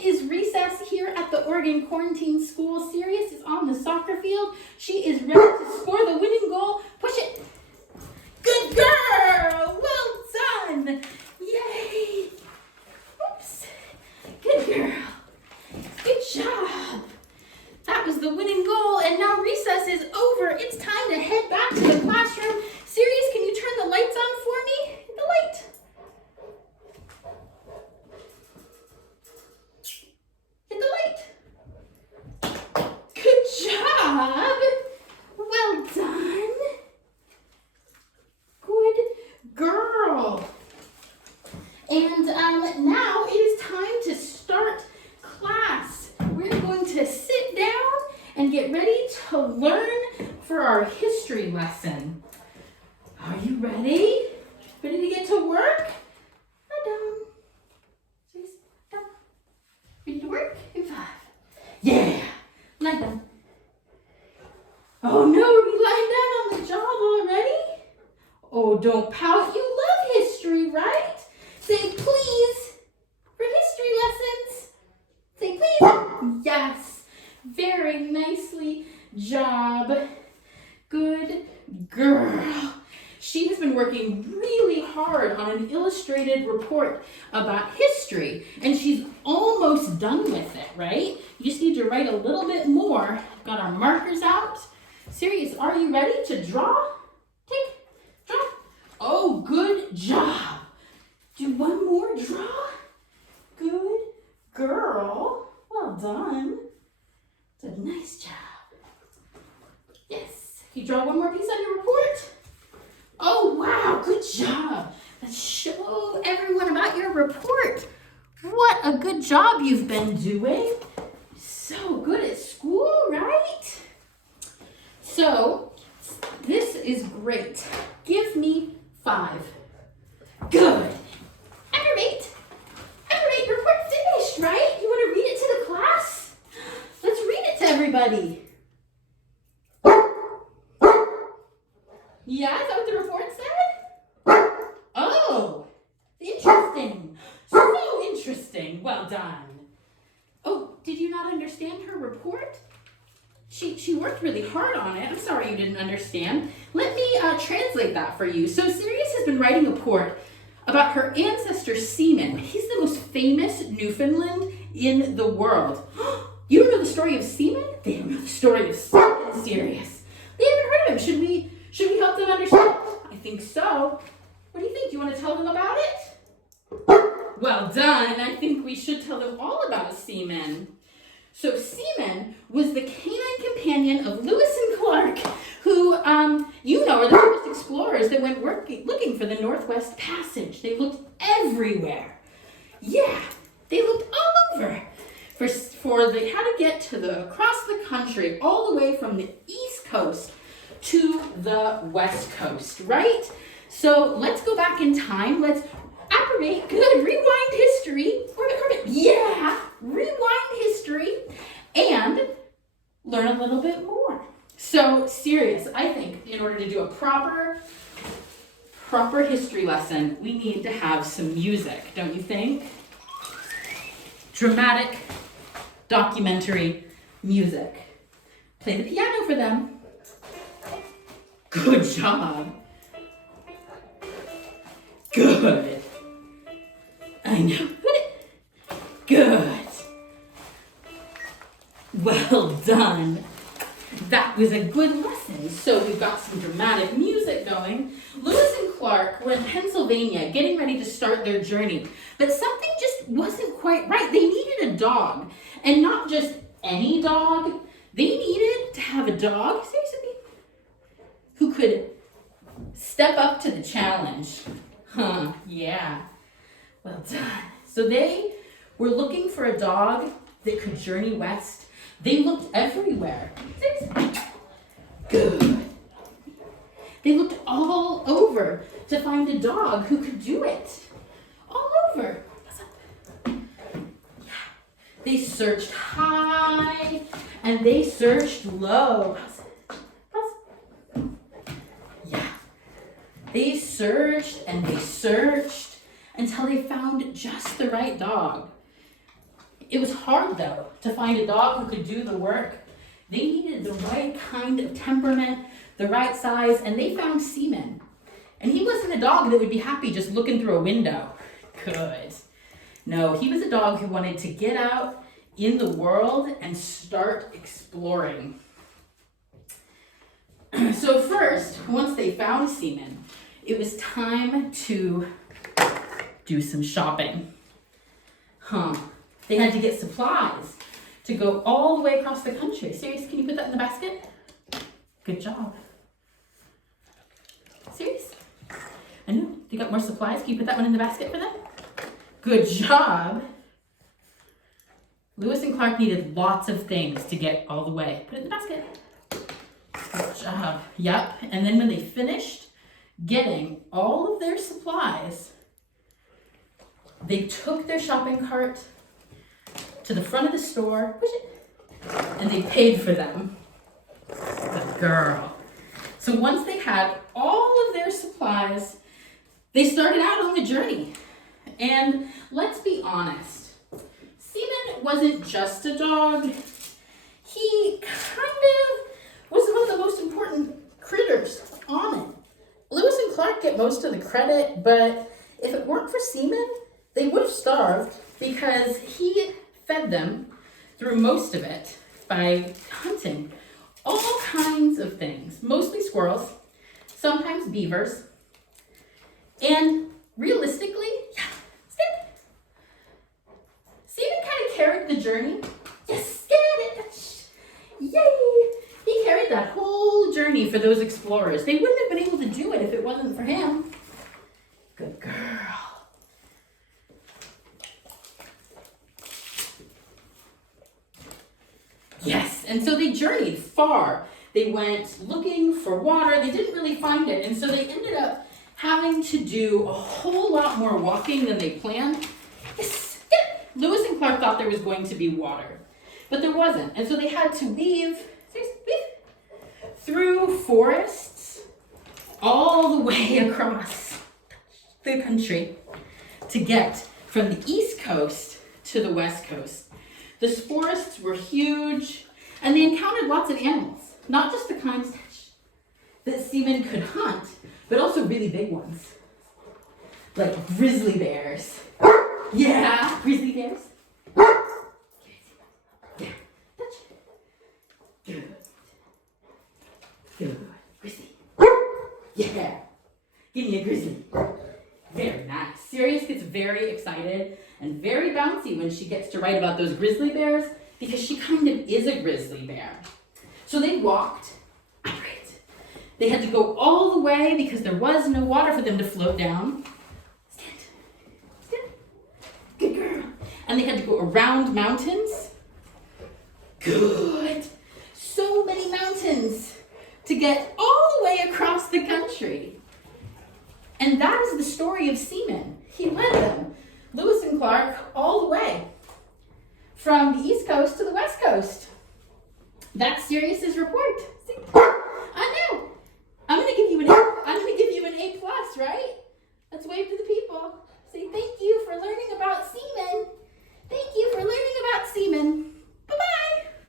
It is recess here at the Oregon Quarantine School. Sirius is on the soccer field. She is ready to score the winning goal. Push it. Good girl. Well done. Yay. Oops. Good girl. Good job. That was the winning goal, and now recess is over. It's time to head back to the classroom. Sirius, can you turn the lights on for me? The light. Hit the light. Good job. Well done. Good girl. And now it is time to start class. We're going to sit down and get ready to learn for our history lesson. Are you ready? Ready to get to work? Lie down. Down. Ready to work? In 5. Yeah. Lie down. Oh no, are we lying down on the job already? Oh, don't pout. You love history, right? Say please for history lessons. Say please. Yes. Very nicely job. Good girl. She has been working really hard on an illustrated report about history, and she's almost done with it, right? You just need to write a little bit more. I've got our markers out. Sirius, are you ready to draw? Draw. Oh, good job. Do one more draw. Good girl. Well done. It's a nice job. Yes. Can you draw one more piece on your report? Oh, wow. Good job. Let's show everyone about your report. What a good job you've been doing. So good at school, right? So, this is great. Give me 5. Good. Everybody, report finished, right? You want to read it to the class? Let's read it to everybody. Yeah, is that what the report said? Oh, interesting. So interesting. Well done. Oh, did you not understand her report? She worked really hard on it. I'm sorry you didn't understand. Let me translate that for you. So Sirius has been writing a report about her ancestor Seaman. He's the most famous Newfoundland in the world. You don't know the story of Seaman? They don't know the story of Seaman, Sirius. They haven't heard of him. Should we help them understand? I think so. What do you think? Do you want to tell them about it? Well done. I think we should tell them all about Seaman. So Seaman was the canine companion of Lewis and Clark, who, are the first explorers that went looking for the Northwest Passage. They looked everywhere. Yeah, they looked all over for how to get across the country, all the way from the East Coast to the West Coast, right? So let's go back in time. Let's approbate. Good. Rewind history. Yeah. Rewind history and learn a little bit more. So Sirius, I think in order to do a proper history lesson, we need to have some music, don't you think? Dramatic, documentary music. Play the piano for them. Good job. Good. I know. Good. Well done. That was a good lesson. So we've got some dramatic music going. Lewis and Clark were in Pennsylvania getting ready to start their journey, but something just wasn't quite right. They needed a dog, and not just any dog. They needed to have a dog, seriously, who could step up to the challenge. Yeah. Well done. So they were looking for a dog that could journey west. They looked everywhere. Good. They looked all over to find a dog who could do it. All over. Yeah. They searched high and they searched low. Yeah. They searched and they searched until they found just the right dog. It was hard, though, to find a dog who could do the work. They needed the right kind of temperament, the right size, and they found Seaman. And he wasn't a dog that would be happy just looking through a window. Good. No, he was a dog who wanted to get out in the world and start exploring. So first, once they found Seaman, it was time to do some shopping. They had to get supplies to go all the way across the country. Sirius, can you put that in the basket? Good job. Sirius? I know, they got more supplies. Can you put that one in the basket for them? Good job. Lewis and Clark needed lots of things to get all the way. Put it in the basket. Good job. Yep. And then when they finished getting all of their supplies, they took their shopping cart to the front of the store, push it, and they paid for them. Good girl. So once they had all of their supplies, they started out on the journey. And let's be honest, Seaman wasn't just a dog. He kind of was one of the most important critters on it. Lewis and Clark get most of the credit, but if it weren't for Seaman, they would have starved because he fed them through most of it by hunting all kinds of things, mostly squirrels, sometimes beavers, and realistically, Seaman kind of carried the journey. Yes, get it! Yay! He carried that whole journey for those explorers. They wouldn't have been able to do it if it wasn't for him. Good girl. Yes, and so they journeyed far. They went looking for water. They didn't really find it, and so they ended up having to do a whole lot more walking than they planned. Yes. Lewis and Clark thought there was going to be water, but there wasn't. And so they had to weave through forests all the way across the country to get from the East Coast to the West Coast. The forests were huge, and they encountered lots of animals, not just the kinds that Seaman could hunt, but also really big ones, like grizzly bears. Yeah, grizzly bears. Yeah, touch. Good. Good. Grizzly. Yeah. Give me a grizzly. Very nice. Sirius gets very excited and very bouncy when she gets to write about those grizzly bears because she kind of is a grizzly bear. So they walked. Great. They had to go all the way because there was no water for them to float down. Good girl. And they had to go around mountains. Good. So many mountains to get all the way across the country. And that is the story of Seaman. He led them, Lewis and Clark, all the way from the East Coast to the West Coast. That's Sirius's report. See?